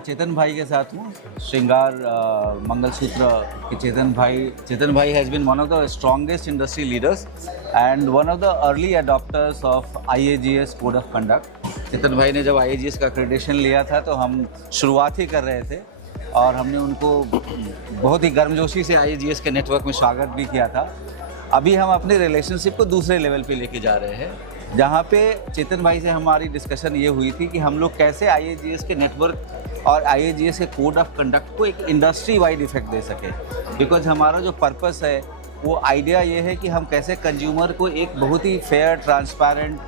चेतन भाई के साथ हूँ। श्रृंगार मंगलसूत्र के चेतन भाई has been one of the strongest industry leaders and one of the early adopters of IAGS code of conduct. Chetan भाई ने जब IAGS का एक्रेडिटेशन लिया था तो हम शुरुआत ही कर रहे थे और हमने उनको बहुत ही गर्मजोशी से IAGS के नेटवर्क में स्वागत भी किया था। अभी हम अपने रिलेशनशिप को दूसरे लेवल पे लेके जा रहे हैं, जहाँ पे चेतन भाई से हमारी डिस्कशन ये हुई थी कि हम लोग कैसे IAGS के नेटवर्क और IAGS के कोड ऑफ कंडक्ट को एक इंडस्ट्री वाइड इफेक्ट दे सके। बिकॉज हमारा जो पर्पस है वो आइडिया ये है कि हम कैसे कंज्यूमर को एक बहुत ही fair transparent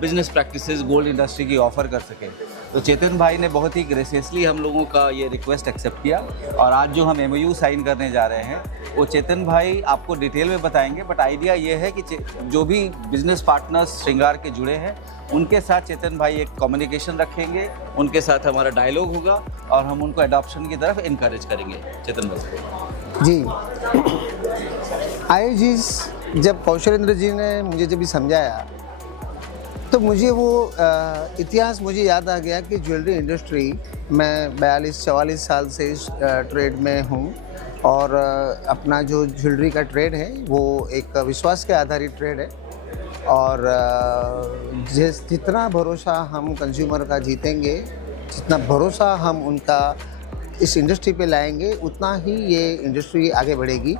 business practices gold industry की ऑफ़र कर सके। तो चेतन भाई ने बहुत ही ग्रेसियसली हम लोगों का ये रिक्वेस्ट एक्सेप्ट किया और आज जो हम MOU साइन करने जा रहे हैं वो चेतन भाई आपको डिटेल में बताएंगे। बट आइडिया ये है कि जो भी बिजनेस पार्टनर्स श्रृंगार के जुड़े हैं उनके साथ चेतन भाई एक कम्युनिकेशन रखेंगे, उनके साथ हमारा डायलॉग होगा और हम उनको एडॉप्शन की तरफ इनकरेज करेंगे। चेतन भाई जी, IAGS जब कौशलेंद्र जी ने मुझे जब भी समझाया तो मुझे वो इतिहास मुझे याद आ गया कि ज्वेलरी इंडस्ट्री, मैं 42-44 साल से इस ट्रेड में हूँ और अपना जो ज्वेलरी का ट्रेड है वो एक विश्वास के आधारित ट्रेड है और जितना भरोसा हम कंज्यूमर का जीतेंगे, जितना भरोसा हम उनका इस इंडस्ट्री पे लाएंगे, उतना ही ये इंडस्ट्री आगे बढ़ेगी।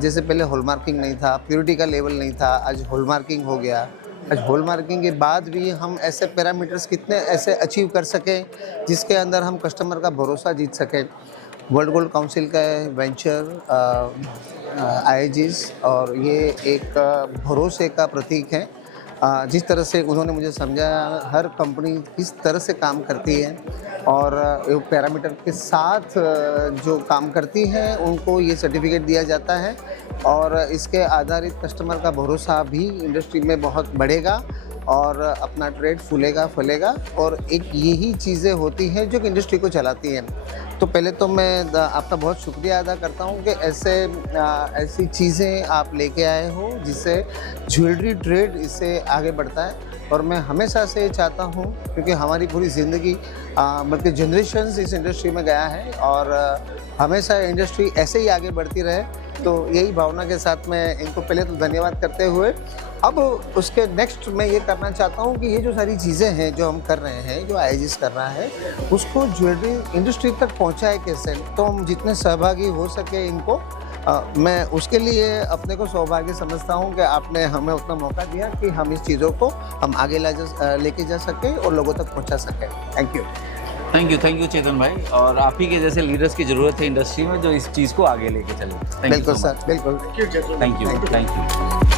जैसे पहले हॉलमार्किंग नहीं था, प्योरिटी का लेवल नहीं था, आज हॉलमार्किंग हो गया। आज हॉलमार्किंग के बाद भी हम ऐसे पैरामीटर्स कितने ऐसे अचीव कर सकें जिसके अंदर हम कस्टमर का भरोसा जीत सकें। वर्ल्ड गोल्ड काउंसिल का वेंचर IAGS और ये एक भरोसे का प्रतीक है। जिस तरह से उन्होंने मुझे समझाया हर कंपनी किस तरह से काम करती है और पैरामीटर के साथ जो काम करती है उनको ये सर्टिफिकेट दिया जाता है और इसके आधारित कस्टमर का भरोसा भी इंडस्ट्री में बहुत बढ़ेगा और अपना ट्रेड फूलेगा फलेगा और एक यही चीज़ें होती हैं जो कि इंडस्ट्री को चलाती हैं। तो पहले तो मैं आपका बहुत शुक्रिया अदा करता हूं कि ऐसी चीज़ें आप लेके आए हो जिससे ज्वेलरी ट्रेड इससे आगे बढ़ता है और मैं हमेशा से चाहता हूं क्योंकि हमारी पूरी ज़िंदगी बल्कि जनरेशन्स इस इंडस्ट्री में गया है और हमेशा इंडस्ट्री ऐसे ही आगे बढ़ती रहे। तो यही भावना के साथ मैं इनको पहले तो धन्यवाद करते हुए अब उसके नेक्स्ट मैं ये करना चाहता हूँ कि ये जो सारी चीज़ें हैं जो हम कर रहे हैं, जो IAGS कर रहा है, उसको ज्वेलरी इंडस्ट्री तक पहुँचाए कैसे, तो हम जितने सहभागी हो सके इनको मैं उसके लिए अपने को सौभाग्य समझता हूँ कि आपने हमें उतना मौका दिया कि हम इस चीज़ों को हम आगे लेके जा सकें और लोगों तक पहुँचा सकें। थैंक यू चेतन भाई, और आप ही के जैसे लीडर्स की ज़रूरत है इंडस्ट्री में जो इस चीज़ को आगे लेके चले। बिल्कुल सर, बिल्कुल। Thank you.